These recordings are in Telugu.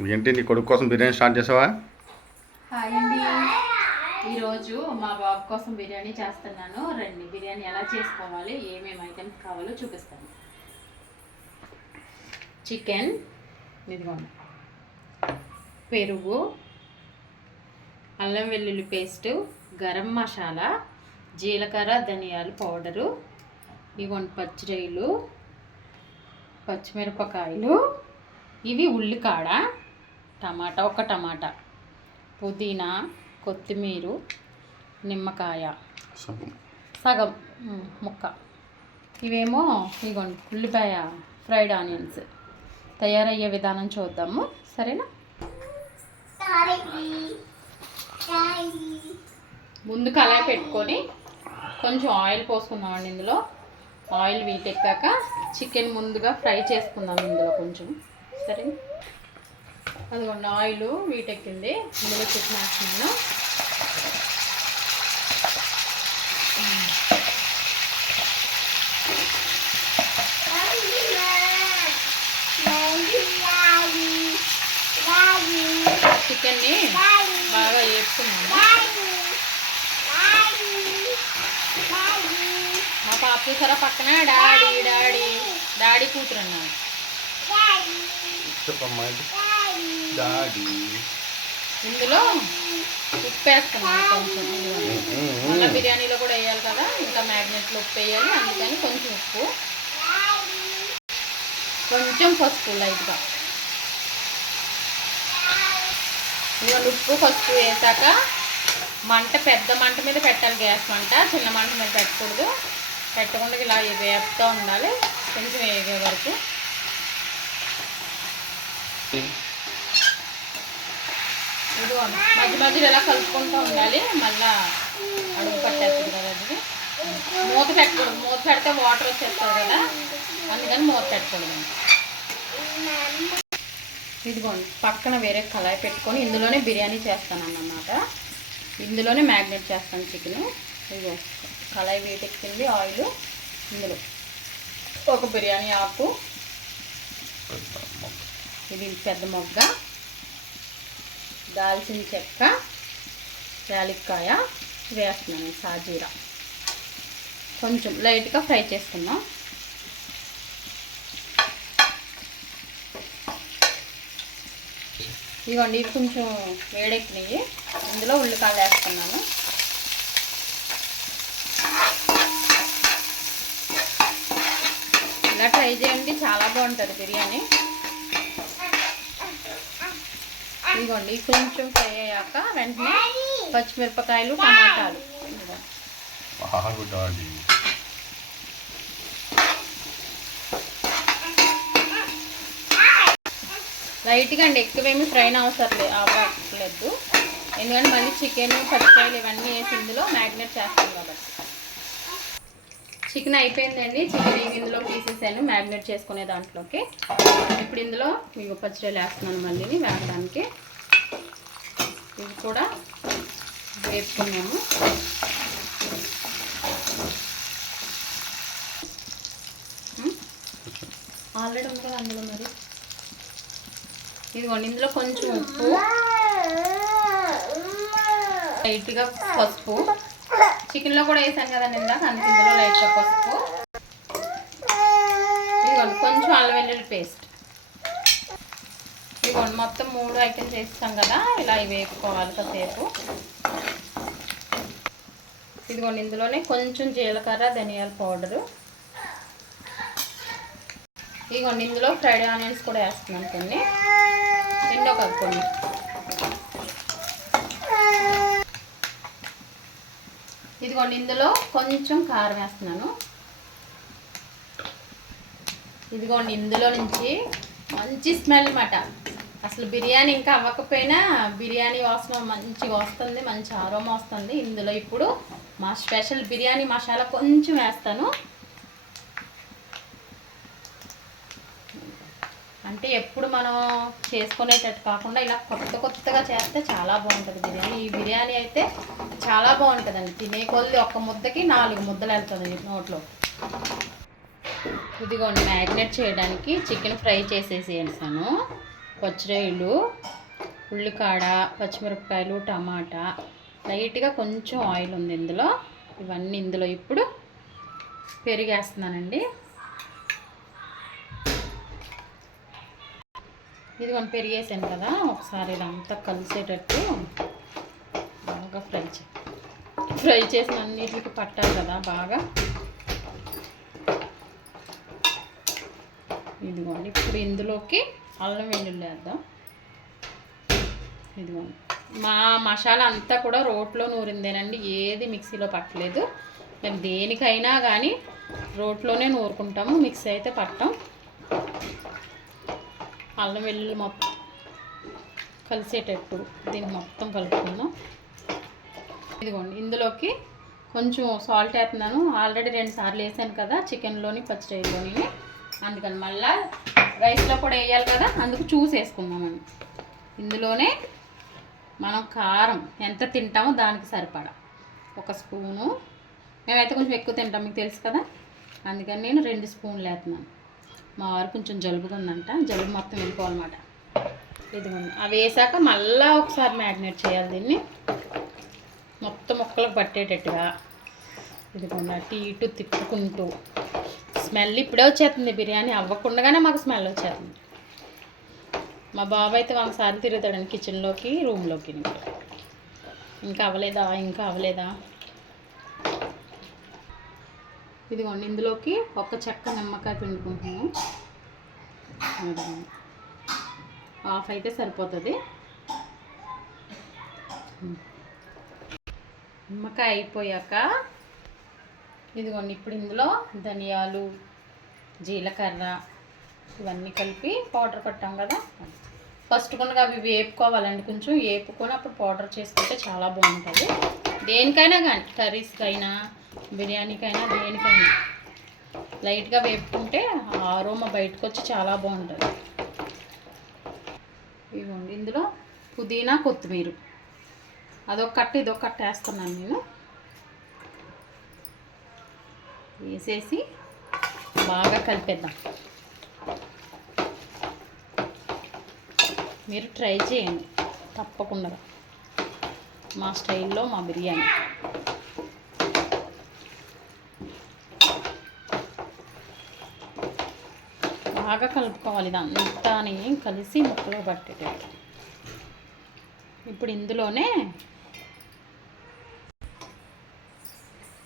ఏంటి నీ కొడుకు కోసం బిర్యానీ స్టార్ట్ చేసావా? హాయ్ అండి. ఈరోజు మా బాబు కోసం బిర్యానీ చేస్తున్నాను. రండి బిర్యానీ ఎలా చేసుకోవాలి ఏమేమి ఐటమ్స్ కావాలో చూపిస్తాను. చికెన్ ఇదిగోండి పెరుగు అల్లం వెల్లుల్లి పేస్టు గరం మసాలా జీలకర్ర ధనియాల పౌడరు ఇవన్నీ పచ్చిరొయ్యలు పచ్చిమిరపకాయలు ఇవి ఉల్లికాడ. టమాటా ఒక టమాటా. పుదీనా కొత్తిమీర నిమ్మకాయ. సగం. ముక్క. ఇవేమో ఇగోండి ఉల్లిపాయ ఫ్రైడ్ ఆనియన్స్. తయారయ్యే విధానం చూద్దాము. సరేనా? ముందు కళాయి పెట్టుకొని కొంచెం ఆయిల్ పోసుకుందామండి ఇందులో. ఆయిల్ వీటెక్కాక చికెన్ ముందుగా ఫ్రై చేసుకుందాం ఇందులో కొంచెం. సరే అదిగోండి ఆయిల్ వీటెక్కింది. ఇందులో చికెన్ వేస్తున్నాను చికెన్ని బాగా వేసుకున్నాను మా పాప చూసారా పక్కన? డాడీ డాడీ డాడీ కూతురు అన్నాను చెప్పమ్మా డాడీ. ఇందులో ఉప్పు వేస్తున్నాను కొంచెం. మళ్ళీ బిర్యానీలో కూడా వేయాలి కదా ఇంకా మ్యాగ్నెట్లో ఉప్పు వేయాలి అందుకని కొంచెం ఉప్పు. కొంచెం పసుపు లైట్గా. ఇదిగోండి ఉప్పు పసుపు వేసాక మంట పెద్ద మంట మీద పెట్టాలి గ్యాస్ మంట. చిన్న మంట మీద పెట్టకూడదు. పెట్టకుండా ఇలా వేపుతూ ఉండాలి. కొంచెం వేగే వరకు. మధ్య మధ్యలో ఇలా కలుపుకుంటూ ఉండాలి? మళ్ళా అడుగు పట్టేస్తుంది కదా మూత పెట్టకూడదు. మూత పెడితే వాటర్ వచ్చేస్తుంది కదా. అందుకని మూత పెట్టకూడదు. ఇదిగోండి పక్కన వేరే కళాయి పెట్టుకొని ఇందులోనే బిర్యానీ చేస్తాను అన్నమాట ఇందులోనే మ్యాగ్నెట్ చేస్తాను చికెన్. ఇదిగో కళాయి వేటెక్కింది ఆయిల్. ఇందులో ఒక బిర్యానీ ఆకు. ఇది పెద్ద మొగ్గ దాల్చిన చెక్క యాలక్కాయ వేస్తున్నాను సాజీరా. కొంచెం లైట్గా ఫ్రై చేసుకుందాం. ఇదిగోండి ఇవి కొంచెం వేడెక్కినాయి. ఇందులో ఉల్లికాయలు వేస్తున్నాను. ఇలా ట్రై చేయండి చాలా బాగుంటుంది బిర్యానీ. ఇదిగోండి కొంచెం ఫ్రై అయ్యాక వెంటనే పచ్చిమిరపకాయలు టమాటాలు. లైట్గా అండి ఎక్కువేమి ఫ్రై అవసరం లేదు. అవ్వట్లేదు ఎందుకంటే మళ్ళీ చికెన్ పచ్చికాయలు ఇవన్నీ వేసి ఇందులో మ్యాగ్నేట్ చేస్తాం కాబట్టి. చికెన్ అయిపోయిందండి. చికెన్ ఇవి ఇందులో తీసేసాను. మ్యాగ్నేట్ చేసుకునే దాంట్లోకి. ఇప్పుడు ఇందులో మీకు పచ్చిరొయ్యలు వేస్తున్నాను మళ్ళీ వేగడానికి ఇవి కూడా వేసుకున్నాము. ఆల్రెడీ ఉంది కదా అందులో మరి? ఇదిగోండి ఇందులో కొంచెం ఉప్పు. లైట్గా పసుపు. చికెన్లో కూడా వేసాను కదండి ఇందాక అందుకే ఇందులో లైట్గా పసుపు? ఇదిగోండి కొంచెం అల్లం వెల్లుల్లి పేస్ట్. ఇదిగోండి మొత్తం మూడు ఐటమ్స్ వేస్తాం కదా ఇలా ఇవి వేపుకోవాలి కాసేపు. ఇదిగోండి ఇందులోనే కొంచెం జీలకర్ర ధనియాల పౌడరు. ఇదిగోండి ఇందులో ఫ్రైడ్ ఆనియన్స్ కూడా వేస్తున్నాను కొన్ని. రెండో కాదు ఇదిగోండి ఇందులో కొంచెం కారం వేస్తున్నాను. ఇదిగోండి ఇందులో నుంచి మంచి స్మెల్ అన్నమాట. అసలు బిర్యానీ ఇంకా అవ్వకపోయినా బిర్యానీ వాసన మంచిగా వస్తుంది మంచి ఆరోమ వస్తుంది. ఇందులో ఇప్పుడు మా స్పెషల్ బిర్యానీ మసాలా కొంచెం వేస్తాను. అంటే ఎప్పుడు మనం చేసుకునేటట్టు కాకుండా ఇలా కొత్త కొత్తగా చేస్తే చాలా బాగుంటుంది బిర్యానీ. ఈ బిర్యానీ అయితే చాలా బాగుంటుందండి. తినే కొద్ది ఒక్క ముద్దకి నాలుగు ముద్దలు వెళ్తుంది నోట్లో. ఇదిగోండి మ్యాగ్నేట్ చేయడానికి చికెన్ ఫ్రై చేసేసి వేసాను పచ్చిరాయలు ఉల్లికాడ పచ్చిమిరపకాయలు టమాటా. లైట్గా కొంచెం ఆయిల్ ఉంది ఇందులో. ఇవన్నీ ఇందులో ఇప్పుడు పెరిగేస్తున్నానండి. ఇది మనం పెరిగేసాను కదా ఒకసారి ఇదంతా కలిసేటట్టు బాగా ఫ్రై చే ఫ్రై చేసిన అన్నిటికి పట్టాలి కదా బాగా. ఇదిగోండి ఇప్పుడు ఇందులోకి అల్లం వెల్లుల్లి వేద్దాం. ఇదిగోండి మా మసాలా అంతా కూడా రోట్లో నూరిందేనండి ఏది మిక్సీలో పట్టలేదు. మేము దేనికైనా కానీ రోట్లోనే నూరుకుంటాము మిక్సీ అయితే పట్టాం. అల్లం వెల్లుల్లి మొత్తం కలిసేటట్టు దీన్ని మొత్తం కలుపుకుందాం. ఇదిగోండి ఇందులోకి కొంచెం సాల్ట్ వేస్తున్నాను. ఆల్రెడీ రెండు సార్లు వేసాను కదా చికెన్లోని పచ్చిరొయ్యలోని అందుకని మళ్ళా రైస్లో కూడా వేయాలి కదా అందుకు చూసి వేసుకుందామని ఇందులోనే మనం కారం ఎంత తింటామో దానికి సరిపడా. ఒక స్పూను. మేమైతే కొంచెం ఎక్కువ తింటాం మీకు తెలుసు కదా. అందుకని నేను రెండు స్పూన్లు వేస్తున్నాను. మా వారు కొంచెం జలుబుగా ఉందంట. జలుబు మొత్తం వెళ్ళిపోవాలన్నమాట. ఇదిగోండి. అవి వేసాక మళ్ళీ ఒకసారి మ్యారినేట్ చేయాలి దీన్ని. మొత్తం ముక్కలకు పట్టేటట్టుగా. ఇదిగోండి అటు ఇటు తిప్పుకుంటూ. స్మెల్ ఇప్పుడే వచ్చేస్తుంది. బిర్యానీ అవ్వకుండానే మాకు స్మెల్ వచ్చేస్తుంది. మా బాబు అయితే ఒకసారి తిరుగుతాడండి కిచెన్లోకి రూమ్లోకి ఇంకా అవ్వలేదా? ఇంకా అవ్వలేదా? ఇదిగోండి ఇందులోకి ఒక చెక్క నిమ్మకాయ పిండుకుంటున్నాను ఆఫ్ హాఫ్ అయితే సరిపోతుంది. నిమ్మకాయ అయిపోయాక ఇదిగోండి ఇప్పుడు ఇందులో ధనియాలు జీలకర్ర ఇవన్నీ కలిపి పౌడర్ పట్టాం కదా. ఫస్ట్ కొనగా అవి వేపుకోవాలండి కొంచెం. వేపుకొని అప్పుడు పౌడర్ చేసుకుంటే చాలా బాగుంటుంది. దేనికైనా కానీ కర్రీస్కైనా బిర్యానీకైనా దేనికైనా. లైట్గా వేపుకుంటే ఆ బయటకు వచ్చి చాలా బాగుంటుంది. ఇవ్వండి ఇందులో పుదీనా కొత్తిమీర. అదొక కట్ట ఇదొక కట్ట వేస్తున్నాను నేను. వేసేసి బాగా కలిపేద్దాం. మీరు ట్రై చేయండి. తప్పకుండా. మా స్టైల్లో మా బిర్యానీ. బాగా కలుపుకోవాలి ఇదంతా కలిసి ముక్కలో పట్టేటట్టు. ఇప్పుడు ఇందులోనే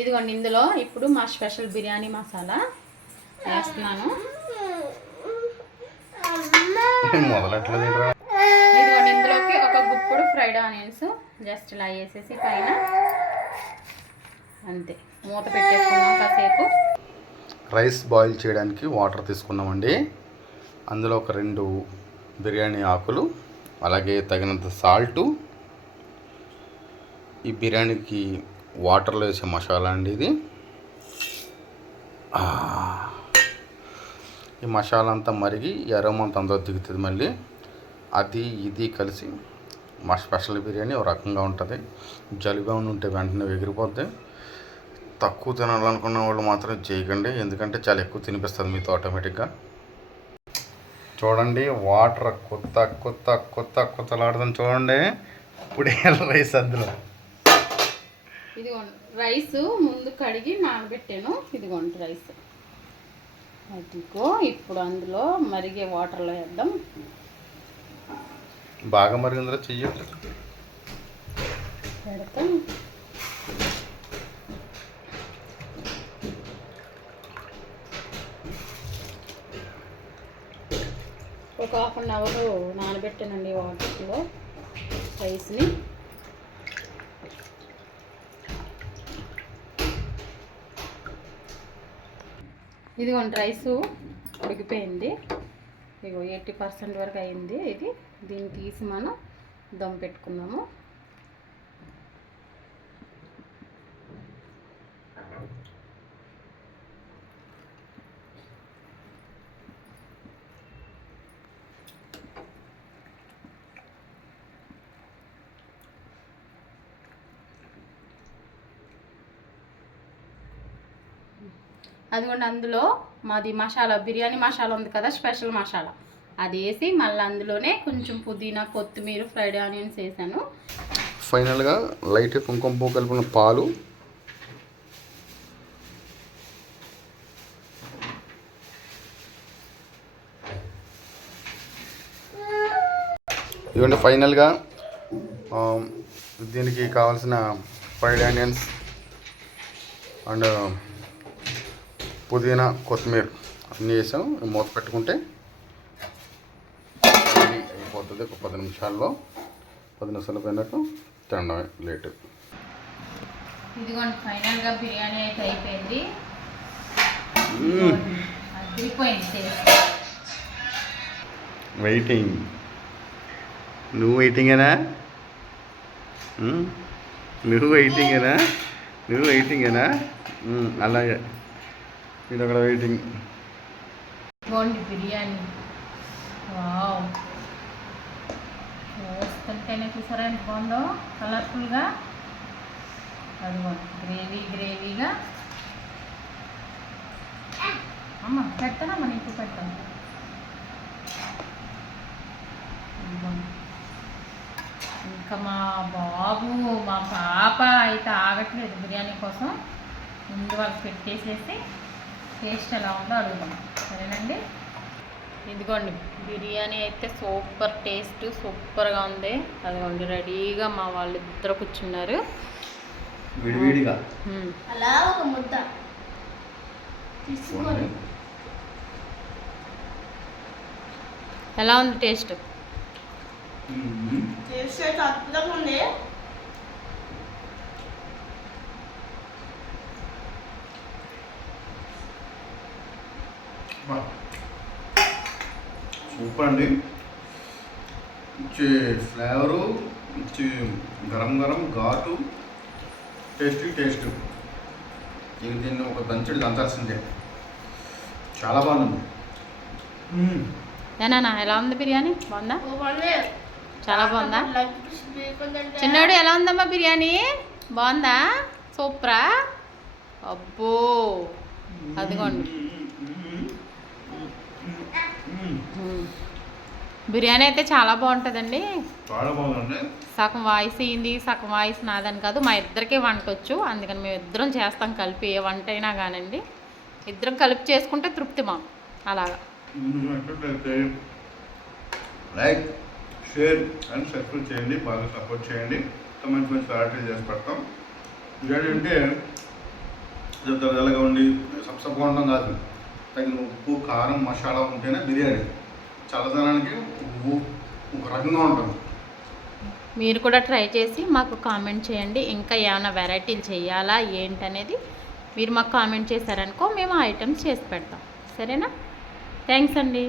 ఇదిగోండి ఇందులో ఇప్పుడు మా స్పెషల్ బిర్యానీ మసాలా వేస్తున్నాను. ఇదిగోండి ఇందులోకి ఒక గుప్పుడు ఫ్రైడ్ ఆనియన్స్ జస్ట్ ఇలా వేసేసి పైన అంతే. మూత పెట్టేసుకున్నాం కాసేపు. రైస్ బాయిల్ చేయడానికి వాటర్ తీసుకున్నామండి. అందులో ఒక రెండు బిర్యానీ ఆకులు అలాగే తగినంత సాల్టు. ఈ బిర్యానీకి వాటర్లో వేసే మసాలా అండి ఇది. ఈ మసాలా అంతా మరిగి ఈ అరోమా అందులో దిగుతుంది మళ్ళీ. అది ఇది కలిసి మా స్పెషల్ బిర్యానీ ఒక రకంగా ఉంటుంది. జలుబు ఉంటే వెంటనే ఎగిరిపోద్ది. తక్కువ తినాలనుకున్న వాళ్ళు మాత్రం చేయకండి. ఎందుకంటే చాలా ఎక్కువ తినిపిస్తుంది మీతో ఆటోమేటిక్గా. చూడండి వాటర్ కొత్త కొత్త కొత్త కొత్తలాడుతుంది చూడండి. ఇప్పుడే రైస్ అందులో. ఇదిగోండి రైస్ ముందు కడిగి నానబెట్టాను. ఇదిగోండి రైస్. అదిగో ఇప్పుడు అందులో మరిగే వాటర్లో వేద్దాం. బాగా మరిగిందిరా చెయ్యట్లేదు పెడతాం ఒక హాఫ్ అన్ అవర్ నానబెట్టానండి వాటర్లో రైస్ని. ఇదిగోండి రైస్ ఉడికిపోయింది. ఇగో ఎయిటీ పర్సెంట్ వరకు అయింది. ఇది దీన్ని తీసి మనం దమ్ పెట్టుకున్నాము. అదిగోండి అందులో మాది మసాలా బిర్యానీ మసాలా ఉంది కదా స్పెషల్ మసాలా. అది వేసి మళ్ళీ అందులోనే కొంచెం పుదీనా కొత్తిమీర ఫ్రైడ్ ఆనియన్స్ వేసాను. ఫైనల్గా లైట్ కుంకుమ పువ్వు కలిపిన పాలు. ఇవన్నీ ఫైనల్గా దీనికి కావాల్సిన ఫ్రైడ్ ఆనియన్స్ అండ్ పుదీనా కొత్తిమీర అన్నీ వేసాం మూత పెట్టుకుంటే అయిపోతుంది ఒక పది నిమిషాల్లో. పది నిమిషాలు పోయినట్టు తినడమే లేటు. ఇదిగోండి ఫైనల్గా బిర్యానీ అయితే అయిపోయింది. వెయిటింగ్. నువ్వు వెయిటింగేనా? నువ్వు వెయిటింగేనా? నువ్వు వెయిటింగేనా? అలాగే. ఇది అక్కడ వెయిటింగ్ బిర్యానీ. వావ్. చూస్తుంటేనే చూసారా ఎంత బాగుందో? కలర్ఫుల్గా. అది గ్రేవీ గ్రేవీగా. అమ్మ పెడతానమ్మా నీకు పెడతాను. ఇంకా మా బాబు మా పాప అయితే ఆగట్లేదు బిర్యానీ కోసం. ముందు వాళ్ళకి పెట్టేసేసి టేస్ట్ ఎలా ఉందో అడుగుదాం. సరేనండి? ఇదిగోండి బిర్యానీ అయితే సూపర్ టేస్ట్ సూపర్గా ఉంది. అదిగోండి రెడీగా మా వాళ్ళు ఇద్దరు కూర్చున్నారు. విడివిడిగా. అలా ఒక ముద్ద. తీసుకొని ఎలా ఉంది టేస్ట్? చేస్తే అద్భుతంగా ఉంది. సూపర్ అండి. ఇచ్చే ఫ్లేవరు ఇచ్చే గరం గరం ఘాటు టేస్టీ టేస్ట్. ఇది దీన్ని ఒక దంచుడు దంచాల్సిందే. చాలా బాగుంది. ఏనా ఎలా ఉంది బిర్యానీ? బాగుందా? చాలా బాగుందా? చిన్నోడు ఎలా ఉందమ్మా బిర్యానీ? బాగుందా? సూపరా? అబ్బో అదిగోండి. బిర్యానీ అయితే చాలా బాగుంటుందండి. చాలా బాగుందండి. సగం వాయిస్ అయింది సగం వాయిస్ నాదని కాదు మా ఇద్దరికే వంట వచ్చు అందుకని మేము ఇద్దరం చేస్తాం కలిపి ఏ వంట అయినా కానండి. ఇద్దరం కలిపి చేసుకుంటే తృప్తి మాకు. అలాగా. లైక్ షేర్ అండ్ సబ్స్క్రైబ్ చేయండి బాగా సపోర్ట్ చేయండి. మంచి మంచి వెరైటీలు చేసి పెడతాం. బిర్యానీ అంటే ఏదో తరగలుగా ఉండి సబ్సప్గా ఉండడం కాదు. తగిన ఉప్పు కారం మసాలా ఉంటేనే బిర్యానీ. చల్లదనానికి ఒక రకంగా ఉంటుంది. మీరు కూడా ట్రై చేసి మాకు కామెంట్ చేయండి ఇంకా ఏమైనా వెరైటీలు చేయాలా ఏంటనేది మీరు మాకు కామెంట్ చేశారనుకో మేము ఆ ఐటమ్స్ చేసి పెడతాం. సరేనా? థ్యాంక్స్ అండి.